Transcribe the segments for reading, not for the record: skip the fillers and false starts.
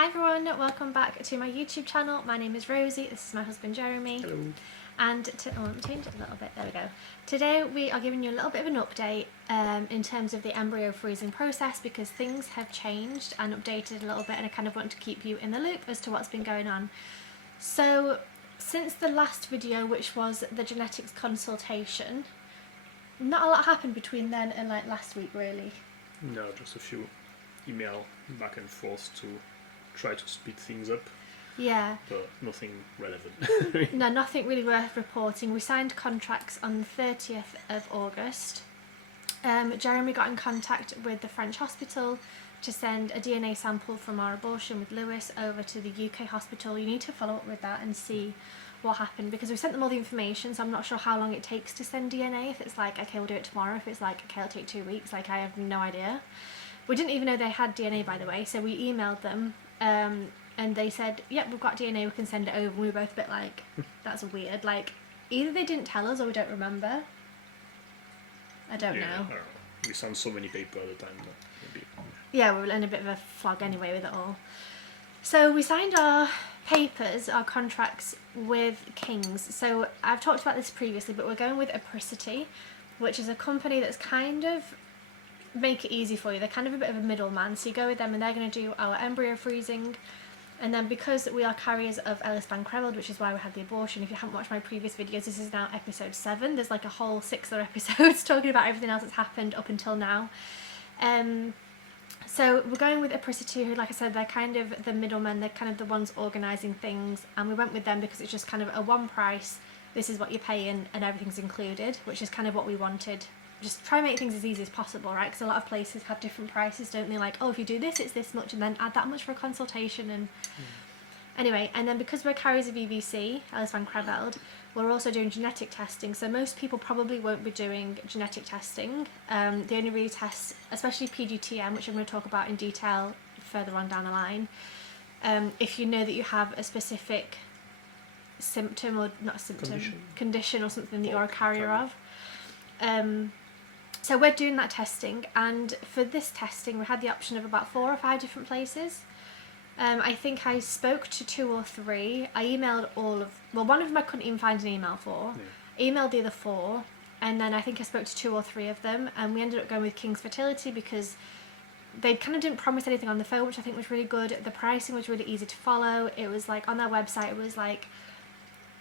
Hi everyone, welcome back to my YouTube channel. My name is Rosie, this is my husband Jeremy. Hello. And let me change it a little bit, there we go. Today we are giving you a little bit of an update in terms of the embryo freezing process, because things have changed and updated a little bit, and I kind of want to keep you in the loop as to what's been going on. So since the last video, which was the genetics consultation, not a lot happened between then and like last week really. No, just a few email back and forth to try to speed things up. Yeah. But nothing relevant. No, nothing really worth reporting. We signed contracts on the 30th of August. Jeremy got in contact with the French hospital to send a DNA sample from our abortion with Lewis over to the UK hospital. You need to follow up with that and see what happened, because we sent them all the information, so I'm not sure how long it takes to send DNA. If it's like, okay, we'll do it tomorrow. If it's like, okay, it'll take 2 weeks. Like, I have no idea. We didn't even know they had DNA, by the way, so we emailed them. And they said, yep, we've got DNA, we can send it over. And we were both a bit like, that's weird. Like, either they didn't tell us or we don't remember. I don't know. I don't know. We signed so many papers at the time that maybe. Yeah, we were in a bit of a flog anyway with it all. So we signed our papers, our contracts with King's. So I've talked about this previously, but we're going with Apricity, which is a company that's kind of make it easy for you. They're kind of a bit of a middleman. So you go with them and they're going to do our embryo freezing. And then because we are carriers of Ellis Van Creveld, which is why we had the abortion, if you haven't watched my previous videos, this is now episode 7. There's like a whole 6 other episodes talking about everything else that's happened up until now. So we're going with Apricity, who, like I said, they're kind of the middlemen, they're kind of the ones organising things, and we went with them because it's just kind of a one price, this is what you're paying and everything's included, which is kind of what we wanted. Just try and make things as easy as possible, right? Because a lot of places have different prices, don't they? Like, oh, if you do this, it's this much, and then add that much for a consultation. And anyway, and then because we're carriers of EVC, Ellis Van Creveld, we're also doing genetic testing. So most people probably won't be doing genetic testing. They only really test, especially PGT-M, which I'm going to talk about in detail further on down the line. If you know that you have a specific symptom, or not a symptom, condition or something that you're a carrier of. So we're doing that testing, and for this testing we had the option of about 4 or 5 different places. I think I spoke to 2 or 3. I emailed all of, well, one of them I couldn't even find an email for. Yeah. Emailed the other 4, and then I think I spoke to 2 or 3 of them, and we ended up going with King's Fertility because they kind of didn't promise anything on the phone, which I think was really good. The pricing was really easy to follow. It was like on their website, it was like,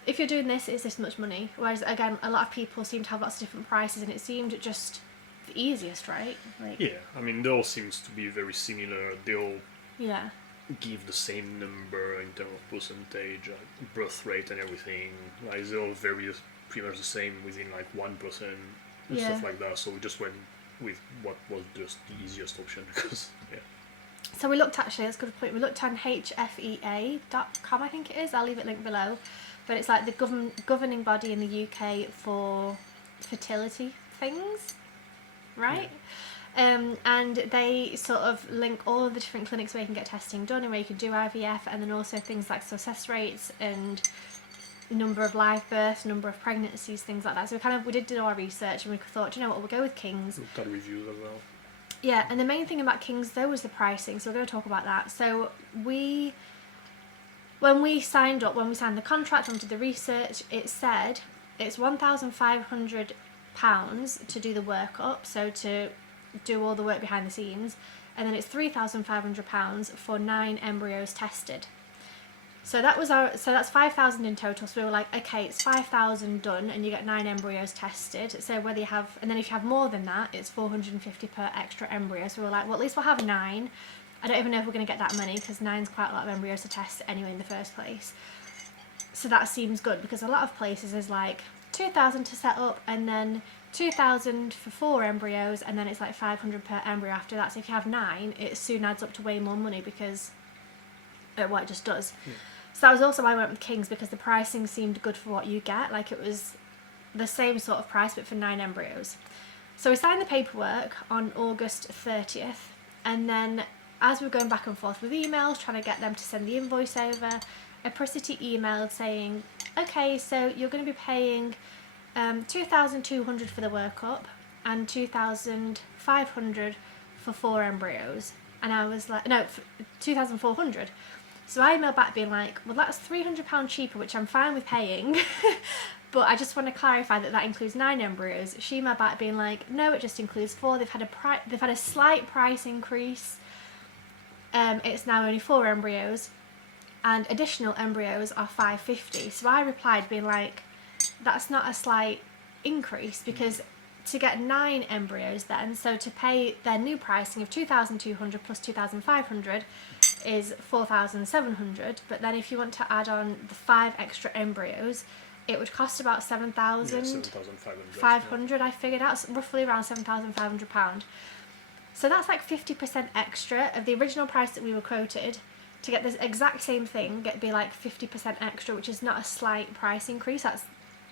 if you're doing this, it's this much money. Whereas again, a lot of people seem to have lots of different prices, and it seemed just the easiest, right? Like, yeah, I mean, they all seems to be very similar. They all give the same number in terms of percentage, birth rate and everything. Like, they're all very pretty much the same within like 1% and stuff like that. So we just went with what was just the easiest option because So we looked, actually, that's a good point. We looked on HFEA.com, I think it is. I'll leave it linked below. But it's like the governing body in the UK for fertility things, right? Yeah. And they sort of link all of the different clinics where you can get testing done and where you can do IVF, and then also things like success rates and number of live births, number of pregnancies, things like that. So we did do our research, and we thought, you know what, we'll go with King's. Looked at reviews as well. Yeah, and the main thing about King's though was the pricing, so we're going to talk about that. So when we signed the contract and did the research, it said it's £1,500 to do the workup, so to do all the work behind the scenes, and then it's £3,500 for 9 embryos tested. So that's 5,000 in total. So we were like, okay, it's 5,000 done, and you get 9 embryos tested. So whether you have, and then if you have more than that, it's 450 per extra embryo. So we were like, well, at least we'll have 9. I don't even know if we're going to get that many, because 9's quite a lot of embryos to test anyway in the first place. So that seems good, because a lot of places is like 2,000 to set up, and then 2,000 for 4 embryos, and then it's like 500 per embryo after that. So if you have 9, it soon adds up to way more money, because well, it just does. Yeah. So that was also why I went with King's, because the pricing seemed good for what you get. Like, it was the same sort of price but for 9 embryos. So we signed the paperwork on August 30th, and then as we were going back and forth with emails trying to get them to send the invoice over, Apricity emailed saying, okay, so you're going to be paying $2,200 for the workup and $2,500 for 4 embryos. And I was like, no, 2,400. So I emailed back being like, well, that's £300 cheaper, which I'm fine with paying. But I just want to clarify that includes 9 embryos. She emailed back being like, no, it just includes 4. They've had a slight price increase. It's now only 4 embryos, and additional embryos are $550. So I replied being like, that's not a slight increase, because to get 9 embryos then, so to pay their new pricing of 2,200 plus 2,500 is 4,700. But then if you want to add on the 5 extra embryos, it would cost about 7,500. I figured out roughly around £7,500. So that's like 50% extra of the original price that we were quoted. To get this exact same thing, it'd be like 50% extra, which is not a slight price increase. That's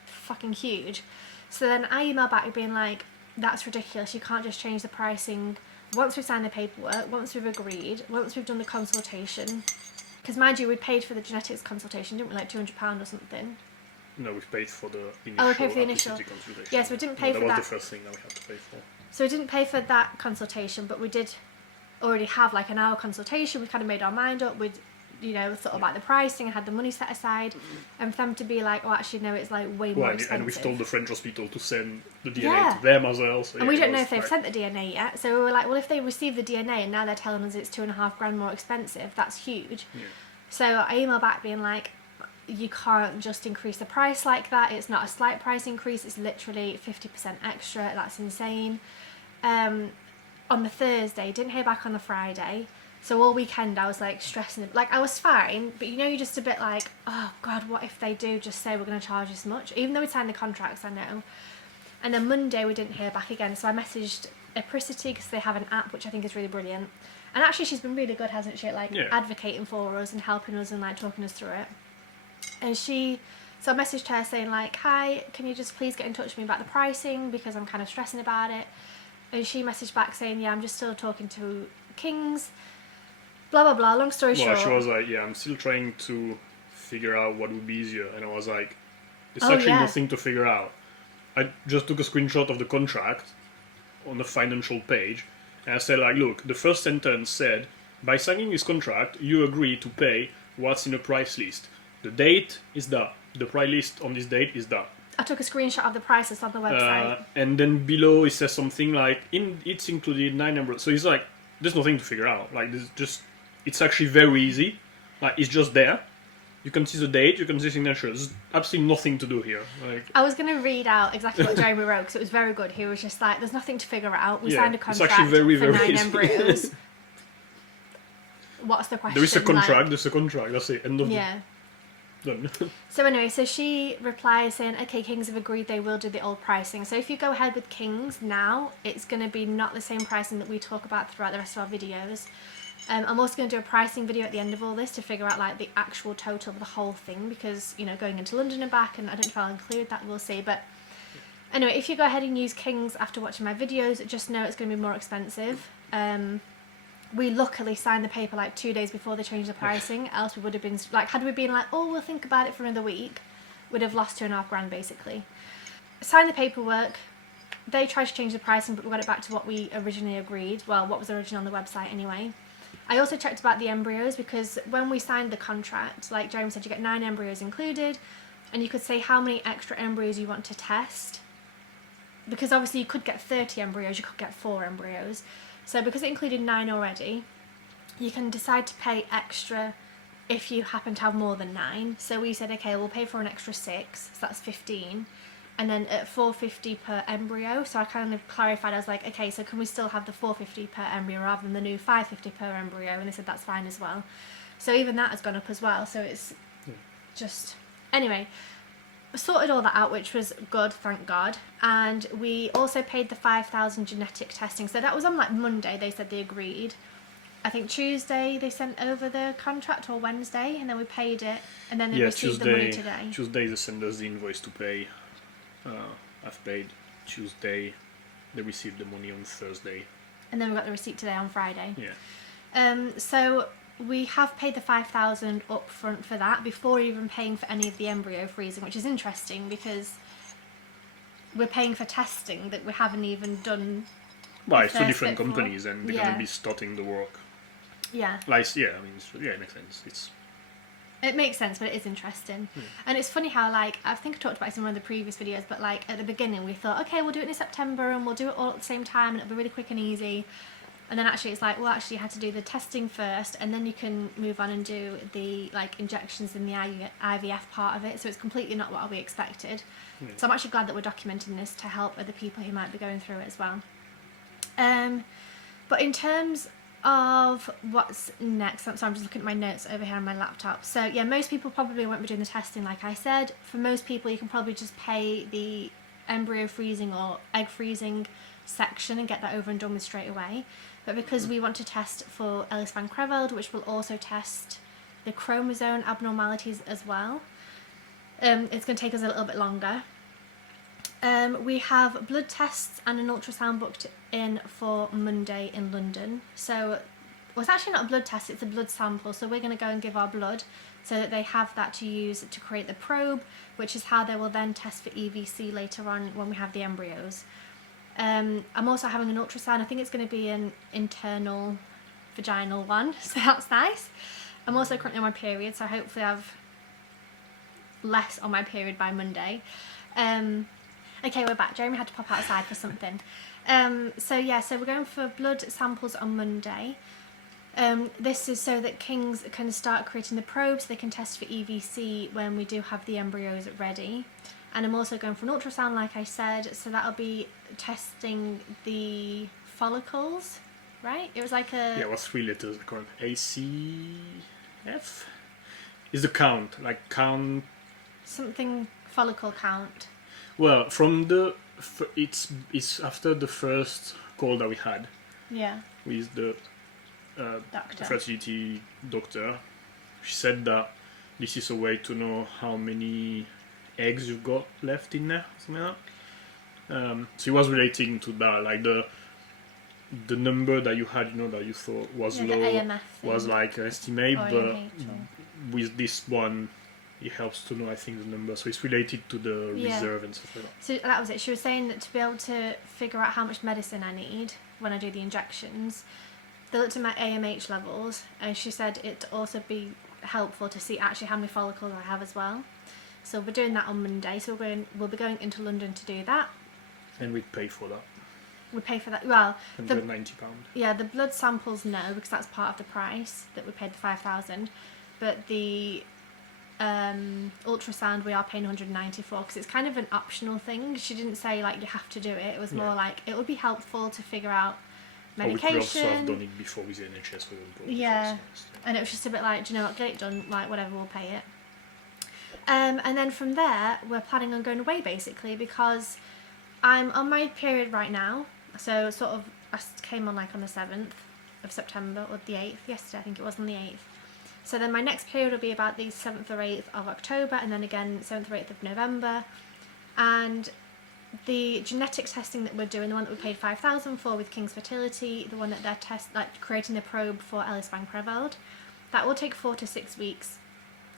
fucking huge. So then I emailed back being like, that's ridiculous. You can't just change the pricing once we've signed the paperwork, once we've agreed, once we've done the consultation. Because mind you, we paid for the genetics consultation, didn't we? Like £200 or something. No, we paid for the initial. Oh, we paid for the initial. Consultation. Yes, we didn't pay for that. That was the first thing that we had to pay for. So we didn't pay for that consultation, but we did already have like an hour consultation. We kind of made our mind up. We'd, thought about the pricing and had the money set aside. And for them to be like, oh, actually, no, it's like way more expensive. And we've told the French hospital to send the DNA to them as well. So and we don't know if they've sent the DNA yet. So we were like, well, if they received the DNA and now they're telling us it's $2,500 more expensive, that's huge. Yeah. So I emailed back being like, you can't just increase the price like that. It's not a slight price increase. It's literally 50% extra. That's insane. On the Thursday, didn't hear back on the Friday. So all weekend I was like stressing. Like I was fine, but you're just a bit like, oh God, what if they do just say we're going to charge this much? Even though we signed the contracts, I know. And then Monday we didn't hear back again. So I messaged Apricity because they have an app which I think is really brilliant. And actually she's been really good, hasn't she? Like advocating for us and helping us and like talking us through it. And so I messaged her saying like, hi, can you just please get in touch with me about the pricing because I'm kind of stressing about it. And she messaged back saying, yeah, I'm just still talking to Kings, blah, blah, blah, long story short. Well, she was like, yeah, I'm still trying to figure out what would be easier. And I was like, it's actually nothing to figure out. I just took a screenshot of the contract on the financial page. And I said like, look, the first sentence said, by signing this contract, you agree to pay what's in the price list. The date is that. The price list on this date is that. I took a screenshot of the prices on the website. And then below it says something like, it's included 9 embryos. So it's like, there's nothing to figure out. Like, it's actually very easy. Like, it's just there. You can see the date, you can see signatures. There's absolutely nothing to do here. Like, I was going to read out exactly what Jeremie wrote because it was very good. He was just like, there's nothing to figure out. We signed a contract for 9 embryos. What's the question? There is a contract, there's a contract. That's it. End of done. So anyway, so she replies saying, okay, Kings have agreed they will do the old pricing. So if you go ahead with Kings now, it's going to be not the same pricing that we talk about throughout the rest of our videos. I'm also going to do a pricing video at the end of all this to figure out like the actual total of the whole thing because, going into London and back, and I don't know if I'll include that, we'll see. But anyway, if you go ahead and use Kings after watching my videos, just know it's going to be more expensive. We luckily signed the paper like 2 days before they changed the pricing, else we would have been like, had we been like, oh, we'll think about it for another week, we'd have lost £2,500 basically. Signed the paperwork, they tried to change the pricing, but we got it back to what we originally agreed, well, what was originally on the website anyway. I also checked about the embryos because when we signed the contract, like Jeremy said, you get 9 embryos included, and you could say how many extra embryos you want to test, because obviously you could get 30 embryos, you could get 4 embryos. So because it included 9 already, you can decide to pay extra if you happen to have more than 9. So we said, okay, we'll pay for an extra 6, so that's 15. And then at $4.50 per embryo, so I kind of clarified, I was like, okay, so can we still have the $4.50 per embryo rather than the new $5.50 per embryo? And they said that's fine as well. So even that has gone up as well, so it's just... Anyway, sorted all that out, which was good, thank God. And we also paid the 5,000 genetic testing. So that was on like Monday, they said they agreed. I think Tuesday they sent over the contract, or Wednesday, and then we paid it, and then they received the money today. Tuesday they sent us the invoice to pay. I've paid Tuesday, they received the money on Thursday. And then we got the receipt today on Friday. Yeah. So we have paid the 5,000 up front for that before even paying for any of the embryo freezing, which is interesting because we're paying for testing that we haven't even done. Well, it's 2 different companies and they're going to be starting the work. Yeah. Like, yeah, I mean, it makes sense. It makes sense, but it is interesting. And it's funny how, like, I think I talked about this in one of the previous videos, but, like, at the beginning we thought, okay, we'll do it in September and we'll do it all at the same time and it'll be really quick and easy. And then actually it's like, well, actually you had to do the testing first and then you can move on and do the, like, injections in the IVF part of it. So it's completely not what we expected. So I'm actually glad that we're documenting this to help other people who might be going through it as well. But in terms of what's next, so I'm just looking at my notes over here on my laptop. So yeah, most people probably won't be doing the testing like I said. For most people you can probably just pay the embryo freezing or egg freezing section and get that over and done with straight away. But because we want to test for Ellis van Creveld, which will also test the chromosome abnormalities as well, it's going to take us a little bit longer. We have blood tests and an ultrasound booked in for Monday in London. So, well, it's actually not a blood test, it's a blood sample. So we're going to go and give our blood so that they have that to use to create the probe, which is how they will then test for EVC later on when we have the embryos. I'm also having an ultrasound. I think it's going to be an internal vaginal one, so that's nice. I'm also currently on my period, so hopefully I've less on my period by Monday. Okay, we're back. Jeremy had to pop outside for something. So we're going for blood samples on Monday. This is so that Kings can start creating the probes. So they can test for EVC when we do have the embryos ready. And I'm also going for an ultrasound, like I said, so that'll be testing the follicles, right? It was like a... Yeah, it was 3 letters, correct. ACF? Is the count, like count... Something follicle count. Well, from the... It's after the first call that we had. Yeah. With the fertility doctor. She said that this is a way to know how many eggs you've got left in there, something like that. So it was relating to that, like the number that you had, that you thought was low, was like an estimate, but with this one, it helps to know, I think, the number. So it's related to the reserve and stuff like that. So that was it. She was saying that to be able to figure out how much medicine I need when I do the injections, they looked at my AMH levels, and she said it'd also be helpful to see actually how many follicles I have as well. So we're doing that on Monday. So we'll be going into London to do that. And we'd pay for that. We pay for that. Well, £190. Yeah, the blood samples no, because that's part of the price that we paid the $5,000. But the ultrasound we are paying $190 for, because it's kind of an optional thing. She didn't say like you have to do it. It was more like it would be helpful to figure out medication. Or we could also have done it before with the NHS. Yeah, and it was just a bit like, do you know what, get it done, like whatever, we'll pay it. And then from there, we're planning on going away basically, because I'm on my period right now. So sort of, I came on like on the 7th of September, or the 8th, yesterday I think it was, on the 8th. So then my next period will be about the 7th or 8th of October, and then again 7th or 8th of November. And the genetic testing that we're doing, the one that we paid $5,000 for with King's Fertility, the one that they're creating the probe for Ellis van Creveld, that will take 4 to 6 weeks.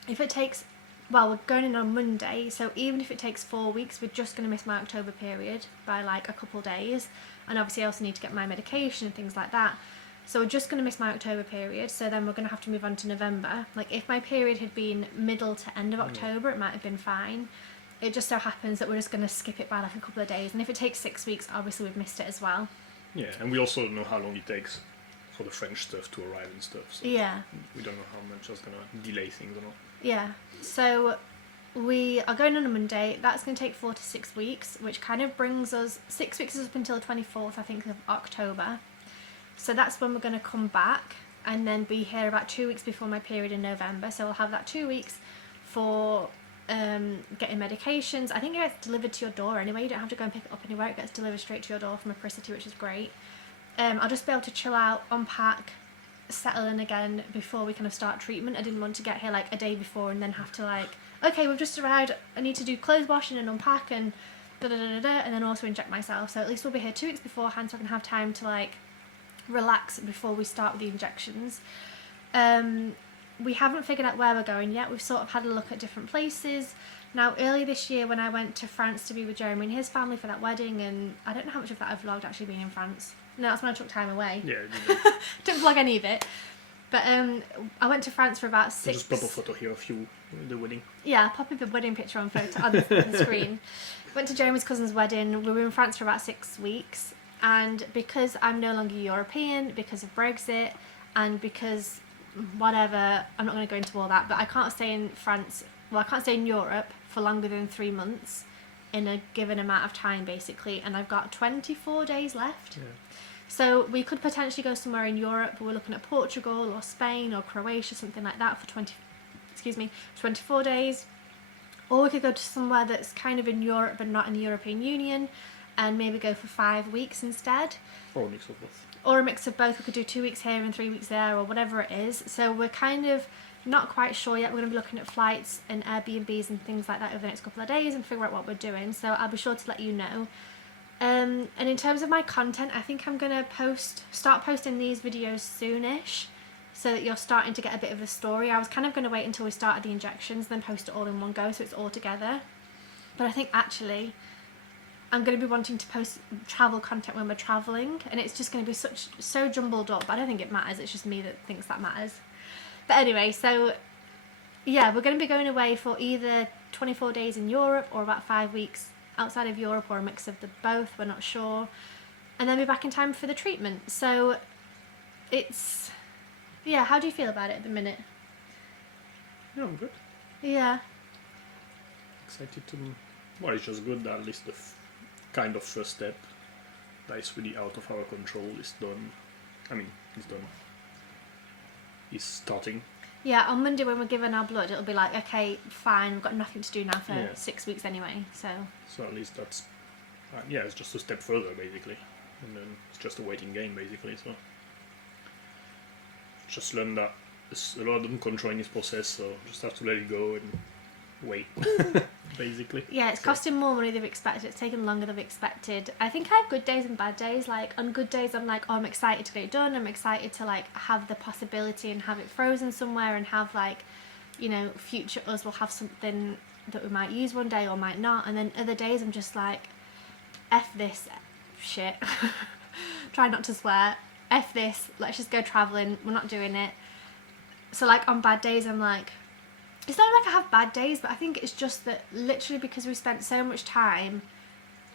If it takes... Well, we're going in on Monday, so even if it takes 4 weeks, we're just going to miss my October period by like a couple days. And obviously I also need to get my medication and things like that. So we're just going to miss my October period, so then we're going to have to move on to November. Like if my period had been middle to end of October, it might have been fine. It just so happens that we're just going to skip it by like a couple of days. And if it takes 6 weeks, obviously we've missed it as well. Yeah, and we also don't know how long it takes for the French stuff to arrive and stuff. So yeah. We don't know how much that's going to delay things or not. Yeah, so we are going on a Monday. That's going to take 4 to 6 weeks, which kind of brings us 6 weeks is up until the 24th, I think, of October. So that's when we're going to come back and then be here about 2 weeks before my period in November. So we'll have that 2 weeks for getting medications. I think it gets delivered to your door anyway. You don't have to go and pick it up anywhere. It gets delivered straight to your door from Apricity, which is great. I'll just be able to chill out, unpack, settle in again before we kind of start treatment. I didn't want to get here like a day before and then have to like, okay, we've just arrived, I need to do clothes washing and unpack and and then also inject myself. So at least we'll be here 2 weeks beforehand so I can have time to like relax before we start with the injections. We haven't figured out where we're going yet. We've sort of had a look at different places. Now earlier this year when I went to France to be with Jeremy and his family for that wedding, and I don't know how much of that I've vlogged actually being in France. No, that's when I took time away. Yeah, didn't vlog any of it. But I went to France for about 6... Just pop a photo here of you at the wedding. Yeah, I'll pop up a wedding picture on the screen. Went to Jeremie's cousin's wedding. We were in France for about 6 weeks. And because I'm no longer European, because of Brexit, and because whatever, I'm not going to go into all that, but I can't stay in France, well, I can't stay in Europe for longer than 3 months in a given amount of time, basically. And I've got 24 days left. Yeah. So we could potentially go somewhere in Europe. We're looking at Portugal or Spain or Croatia, something like that, for 24 days. Or we could go to somewhere that's kind of in Europe but not in the European Union, and maybe go for 5 weeks instead. Or a mix of both. Or a mix of both. We could do 2 weeks here and 3 weeks there, or whatever it is. So we're kind of not quite sure yet. We're going to be looking at flights and Airbnbs and things like that over the next couple of days and figure out what we're doing. So I'll be sure to let you know. And in terms of my content, I think I'm going to start posting these videos soonish, so that you're starting to get a bit of a story. I was kind of going to wait until we started the injections, then post it all in one go, so it's all together. But I think actually I'm going to be wanting to post travel content when we're travelling, and it's just going to be so jumbled up. I don't think it matters, it's just me that thinks that matters. But anyway, so yeah, we're going to be going away for either 24 days in Europe or about 5 weeks outside of Europe, or a mix of the both, we're not sure. And then be back in time for the treatment. So it's... yeah, how do you feel about it at the minute? Yeah, I'm good. Yeah. Excited to... well, it's just good that at least the kind of first step that is really out of our control is done. I mean, it's done. It's starting. Yeah, on Monday when we're given our blood, it'll be like, okay, fine, we've got nothing to do now for 6 weeks anyway, so... so at least that's... yeah, it's just a step further, basically. And then it's just a waiting game, basically, so... just learn that there's a lot of control in this process, so just have to let it go and wait, basically. Yeah, it's costing more money than we expected. It's taken longer than we expected. I think I have good days and bad days. Like, on good days, I'm like, oh, I'm excited to get it done. I'm excited to, like, have the possibility and have it frozen somewhere and have, like, you know, future us will have something that we might use one day or might not. And then other days, I'm just like, F this shit. Try not to swear. F this. Let's just go travelling. We're not doing it. So, like, on bad days, I'm like... it's not like I have bad days, but I think it's just that literally because we spent so much time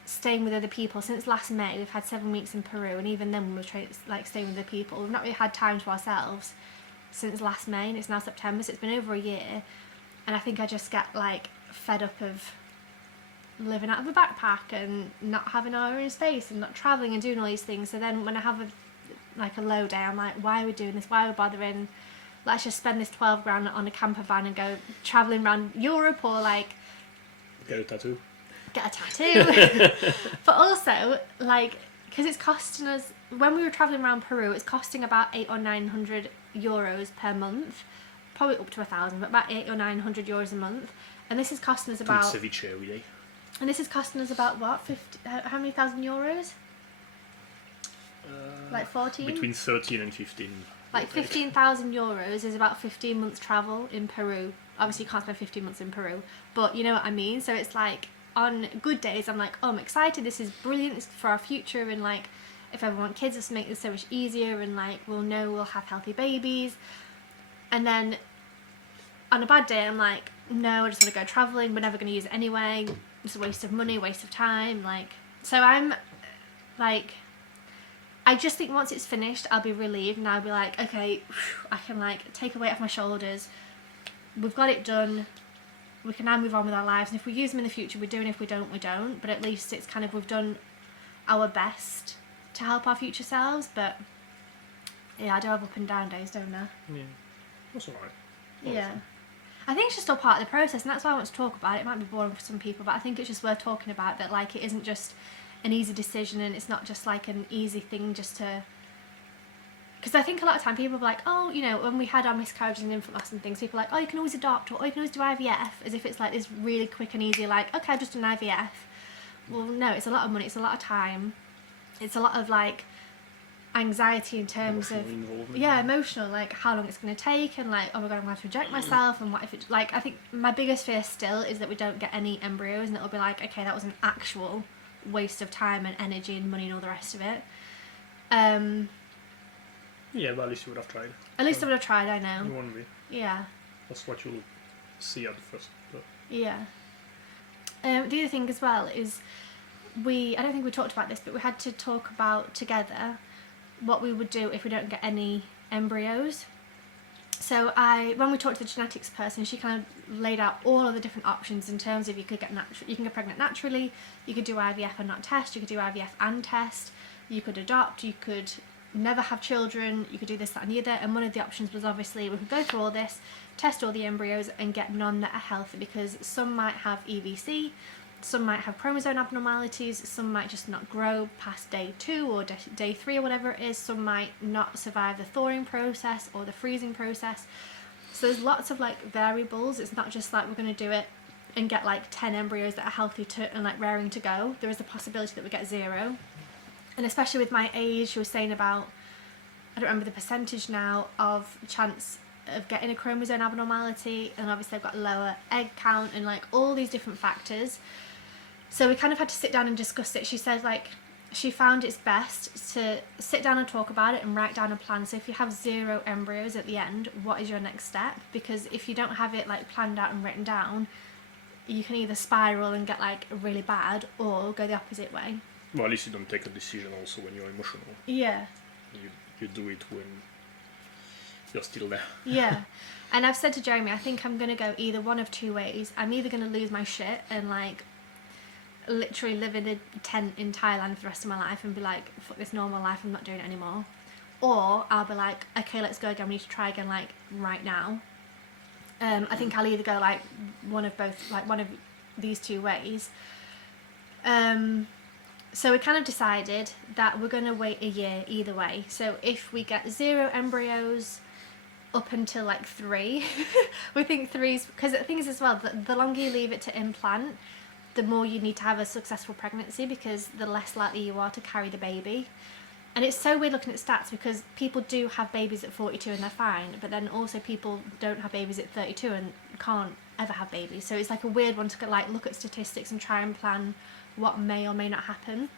staying with other people since last May. We've had 7 weeks in Peru, and even then we were staying with other people. We've not really had time to ourselves since last May, and it's now September, so it's been over a year. And I think I just get like fed up of living out of a backpack and not having our own space and not travelling and doing all these things. So then when I have a low day, I'm like, why are we doing this? Why are we bothering? Let's just spend this 12 grand on a camper van and go travelling around Europe, or like... get a tattoo. Get a tattoo. But also, like, because it's costing us... when we were travelling around Peru, it's costing about 800 or 900 euros per month. Probably up to 1,000, but about 800 or 900 euros a month. And this is costing us about... ceviche every day. And this is costing us about, what, 50... how many thousand euros? Like 14? Between 13 and 15. Like 15,000 euros is about 15 months travel in Peru. Obviously you can't spend 15 months in Peru, but you know what I mean? So it's like, on good days I'm like, oh, I'm excited, this is brilliant, it's for our future, and like, if I want kids, it's make this so much easier, and like, we'll know we'll have healthy babies. And then on a bad day I'm like, no, I just want to go travelling, we're never going to use it anyway, it's a waste of money, waste of time, like, so I'm like... I just think once it's finished, I'll be relieved, and I'll be like, okay, I can like take a weight off my shoulders. We've got it done. We can now move on with our lives. And if we use them in the future, we do, and if we don't, we don't. But at least it's kind of, we've done our best to help our future selves. But yeah, I do have up and down days, don't I? Yeah, that's alright. Yeah. I think it's just all part of the process, and that's why I want to talk about it. It might be boring for some people, but I think it's just worth talking about, that like, it isn't just an easy decision, and it's not just like an easy thing just to... because I think a lot of time people are like, oh, you know, when we had our miscarriages and infant loss and things, people are like, oh, you can always adopt, or oh, you can always do IVF, as if it's like this really quick and easy, like, okay, I've just done IVF. Well, no, it's a lot of money, it's a lot of time, it's a lot of like anxiety in terms of, yeah, emotional, like how long it's going to take, and like, oh my god, I'm going to have to inject myself, and what if it, like, I think my biggest fear still is that we don't get any embryos, and it'll be like, okay, that was an actual waste of time and energy and money and all the rest of it. Yeah, but at least you would have tried. At least I would have tried, I know. You won't be. Yeah. That's what you'll see at first. But. Yeah. The other thing as well is I don't think we talked about this, but we had to talk about together what we would do if we don't get any embryos. So when we talked to the genetics person, she kind of laid out all of the different options in terms of you can get pregnant naturally, you could do IVF and not test, you could do IVF and test, you could adopt, you could never have children, you could do this, that and the other, and one of the options was obviously we could go through all this, test all the embryos and get none that are healthy, because some might have EVC, some might have chromosome abnormalities, some might just not grow past day 2 or day 3 or whatever it is, some might not survive the thawing process or the freezing process. So there's lots of like variables. It's not just like we're going to do it and get like 10 embryos that are healthy and like raring to go. There is a possibility that we get 0. And especially with my age, she was saying about, I don't remember the percentage now, of chance of getting a chromosome abnormality, and obviously I've got lower egg count and like all these different factors. So we kind of had to sit down and discuss it. She said like she found it's best to sit down and talk about it and write down a plan. So if you have 0 embryos at the end, what is your next step? Because if you don't have it like planned out and written down, you can either spiral and get like really bad or go the opposite way. Well, at least you don't take a decision also when you're emotional. Yeah. You do it when you're still there. Yeah. And I've said to Jeremie, I think I'm going to go either one of 2 ways. I'm either going to lose my shit and like literally live in a tent in Thailand for the rest of my life and be like, fuck this normal life, I'm not doing it anymore. Or I'll be like, okay, let's go again, we need to try again like right now. I think I'll either go like one of these 2 ways. So we kind of decided that we're going to wait a year either way. So if we get 0 embryos up until like 3, we think 3's, because the thing is as well, the longer you leave it to implant, the more you need to have a successful pregnancy, because the less likely you are to carry the baby. And it's so weird looking at stats, because people do have babies at 42 and they're fine, but then also people don't have babies at 32 and can't ever have babies. So it's like a weird one to like look at statistics and try and plan what may or may not happen.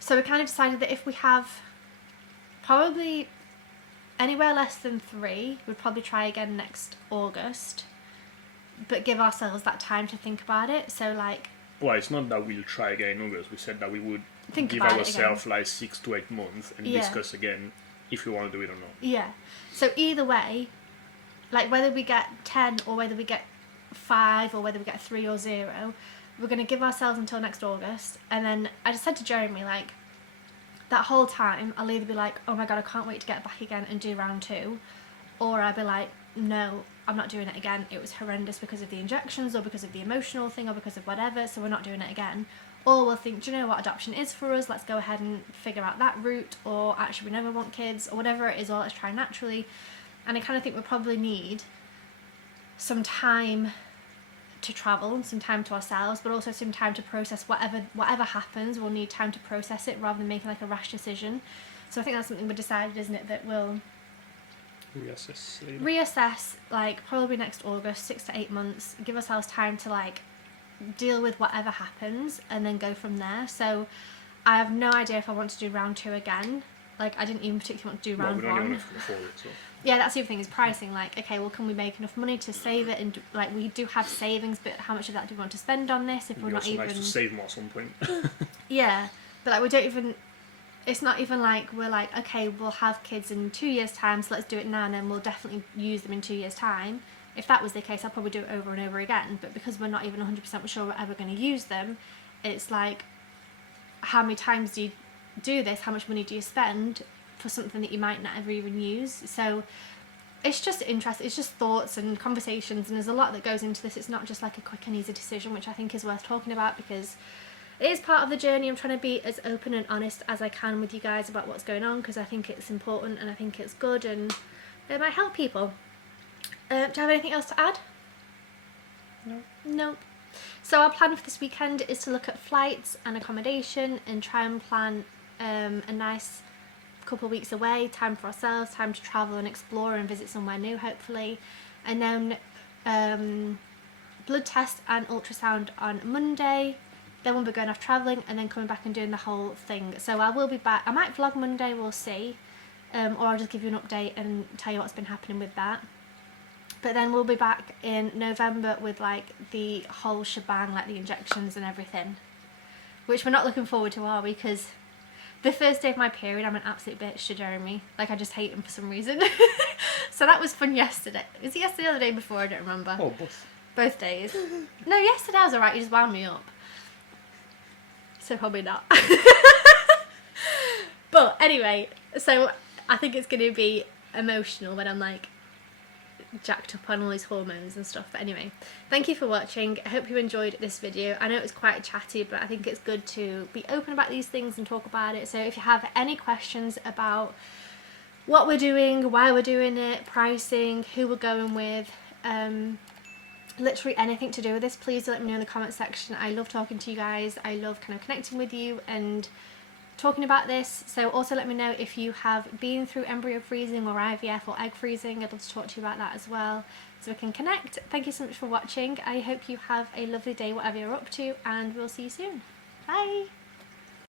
So we kind of decided that if we have probably anywhere less than 3, we'd probably try again next August, but give ourselves that time to think about it. So like, well, it's not that we'll try again in August. We said that we would give about ourselves like 6 to 8 months and discuss again if we want to do it or not. Yeah. So either way, like whether we get 10 or whether we get 5 or whether we get 3 or 0, we're going to give ourselves until next August. And then I just said to Jeremie, like, that whole time I'll either be like, oh my god, I can't wait to get back again and do round 2, or I'll be like, no, I'm not doing it again, it was horrendous because of the injections or because of the emotional thing or because of whatever, so we're not doing it again. Or we'll think, do you know what adoption is for us, let's go ahead and figure out that route, or actually we never want kids, or whatever it is, or let's try naturally. And I kind of think we'll probably need some time to travel, some time to ourselves, but also some time to process whatever happens. We'll need time to process it rather than making like a rash decision. So I think that's something we decided, isn't it, that we'll reassess like probably next August, 6 to 8 months, give ourselves time to like deal with whatever happens and then go from there. So I have no idea if I want to do round 2 again. Like I didn't even particularly want to do round 1. Even afford it, so. Yeah, that's the other thing, is pricing. Like, okay, well, can we make enough money to save it? And like, we do have savings, but how much of that do we want to spend on this if we're not even? Nice to save more at some point. Yeah, but like we don't even. It's not even like we're like, okay, we'll have kids in 2 years' time, so let's do it now, and then we'll definitely use them in 2 years' time. If that was the case, I'd probably do it over and over again. But because we're not even 100% sure we're ever going to use them, it's like, how many times do you do this? How much money do you spend for something that you might not ever even use? So it's just interest, it's just thoughts and conversations, and there's a lot that goes into this. It's not just like a quick and easy decision, which I think is worth talking about, because it is part of the journey. I'm trying to be as open and honest as I can with you guys about what's going on, because I think it's important and I think it's good and it might help people. Do you have anything else to add? No. So our plan for this weekend is to look at flights and accommodation and try and plan a nice couple of weeks away, time for ourselves, time to travel and explore and visit somewhere new, hopefully. And then blood test and ultrasound on Monday. Then we'll be going off travelling and then coming back and doing the whole thing. So I will be back. I might vlog Monday, we'll see. or I'll just give you an update and tell you what's been happening with that. But then we'll be back in November with like the whole shebang, like the injections and everything, which we're not looking forward to, are we? Because the first day of my period, I'm an absolute bitch to Jeremie. Like, I just hate him for some reason. So that was fun yesterday. Was it yesterday or the day before? I don't remember. Oh, both. Both days. No, yesterday I was alright. He just wound me up. So probably not. But anyway, so I think it's going to be emotional when I'm like jacked up on all these hormones and stuff. But anyway, thank you for watching. I hope you enjoyed this video. I know it was quite chatty, but I think it's good to be open about these things and talk about it. So if you have any questions about what we're doing, why we're doing it, pricing, who we're going with, literally anything to do with this, please let me know in the comment section. I love talking to you guys. I love kind of connecting with you and talking about this. So also let me know if you have been through embryo freezing or IVF or egg freezing. I'd love to talk to you about that as well, so we can connect. Thank you so much for watching. I hope you have a lovely day whatever you're up to, and we'll see you soon. Bye.